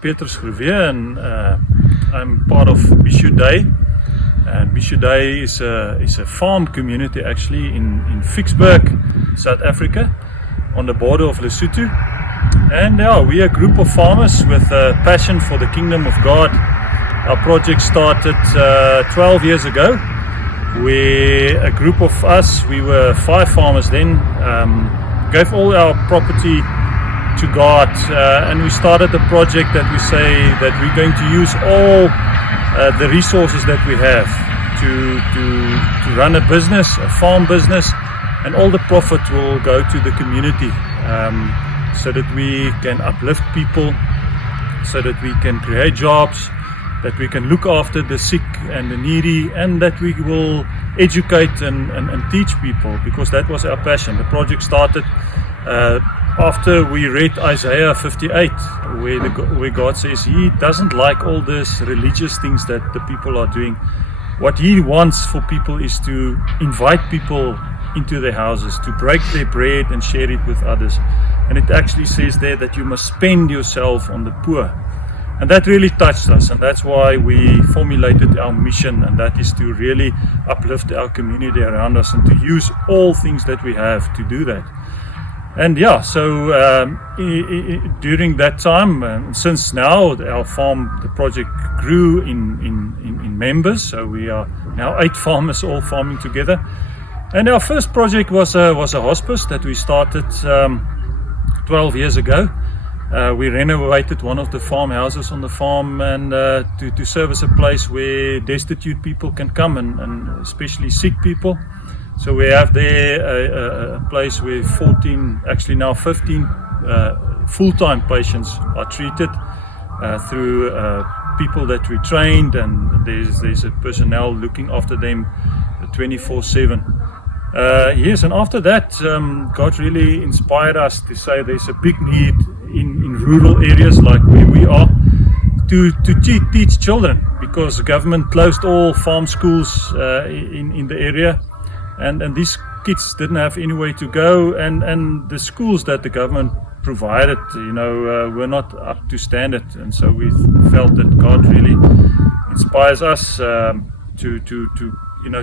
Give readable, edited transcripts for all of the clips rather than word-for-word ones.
Petrus Groevier, and I'm part of Missio Dei. And Missio Dei is a farm community actually in Ficksburg, South Africa, on the border of Lesotho. And yeah, we are a group of farmers with a passion for the kingdom of God. Our project started 12 years ago. A group of us, we were 5 farmers then, gave all our property to God, and we started a project that we say that we're going to use all the resources that we have to run a business, a farm business, and all the profit will go to the community, so that we can uplift people, so that we can create jobs, that we can look after the sick and the needy, and that we will educate and teach people, because that was our passion. The project started after we read Isaiah 58, where God says He doesn't like all these religious things that the people are doing. What He wants for people is to invite people into their houses, to break their bread and share it with others. And it actually says there that you must spend yourself on the poor. And that really touched us, and that's why we formulated our mission, and that is to really uplift our community around us and to use all things that we have to do that. And yeah, so during that time, since now our farm, the project grew in members, so we are now 8 farmers all farming together. And our first project was a hospice that we started 12 years ago. We renovated one of the farmhouses on the farm, and to serve as a place where destitute people can come, and especially sick people. So we have there a place where 14, actually now 15 full-time patients are treated through people that we trained, and there's a personnel looking after them 24/7. Yes, and after that, God really inspired us to say there's a big need in rural areas like where we are to teach children, because the government closed all farm schools in the area. And these kids didn't have anywhere to go, and the schools that the government provided, were not up to standard. And so we felt that God really inspires us to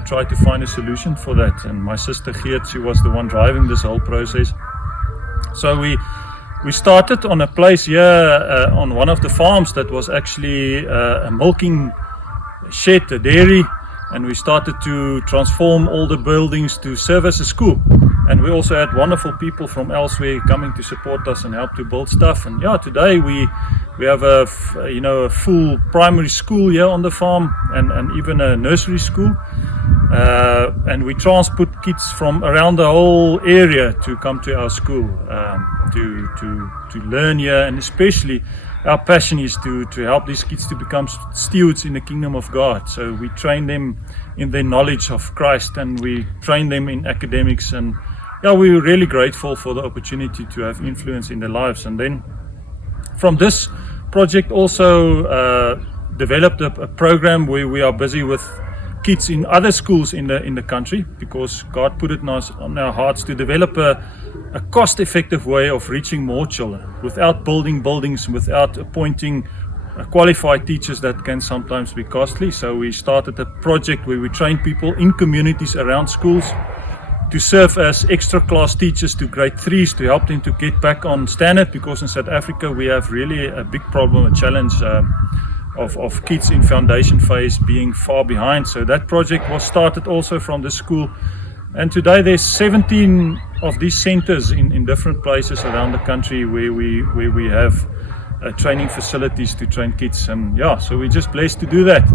try to find a solution for that. And my sister Geert, she was the one driving this whole process. So we started on a place here on one of the farms that was actually a milking shed, a dairy. And we started to transform all the buildings to serve as a school. And we also had wonderful people from elsewhere coming to support us and help to build stuff. And yeah, today we have a full primary school here on the farm, and even a nursery school. And we transport kids from around the whole area to come to our school to learn here, and especially our passion is to help these kids to become stewards in the kingdom of God. So we train them in their knowledge of Christ, and we train them in academics. And yeah, we're really grateful for the opportunity to have influence in their lives. And then from this project also developed a program where we are busy with kids in other schools in the country, because God put it on our hearts to develop a cost-effective way of reaching more children without building buildings, without appointing qualified teachers that can sometimes be costly. So we started a project where we train people in communities around schools to serve as extra class teachers to grade 3s, to help them to get back on standard, because in South Africa we have really a big problem, a challenge of kids in foundation phase being far behind. So that project was started also from the school, and today there's 17 of these centers in different places around the country where we have training facilities to train kids. And yeah, so we're just blessed to do that.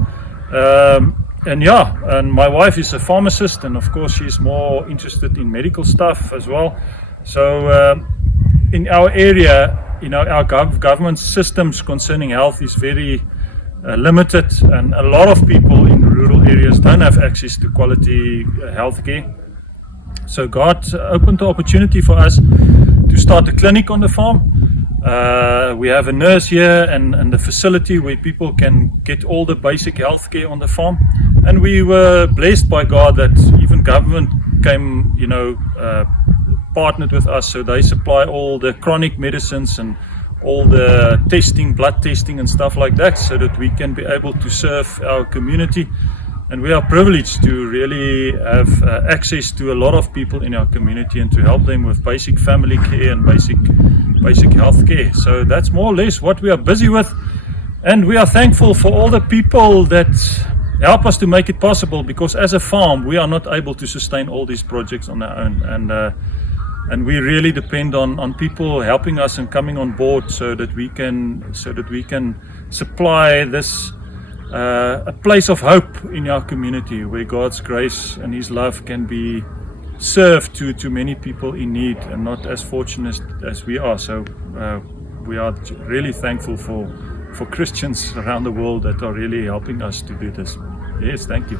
And my wife is a pharmacist, and of course she's more interested in medical stuff as well. So in our area, our government systems concerning health is very limited, and a lot of people in rural areas don't have access to quality health care. So God opened the opportunity for us to start a clinic on the farm. We have a nurse here and the facility where people can get all the basic health care on the farm. And we were blessed by God that even government came, partnered with us, so they supply all the chronic medicines and all the testing, blood testing and stuff like that, so that we can be able to serve our community. And we are privileged to really have access to a lot of people in our community and to help them with basic family care and basic health care. So that's more or less what we are busy with. And we are thankful for all the people that help us to make it possible, because as a farm we are not able to sustain all these projects on our own, and we really depend on people helping us and coming on board so that we can supply this a place of hope in our community where God's grace and His love can be served to many people in need and not as fortunate as we are. So we are really thankful for Christians around the world that are really helping us to do this. Yes, thank you.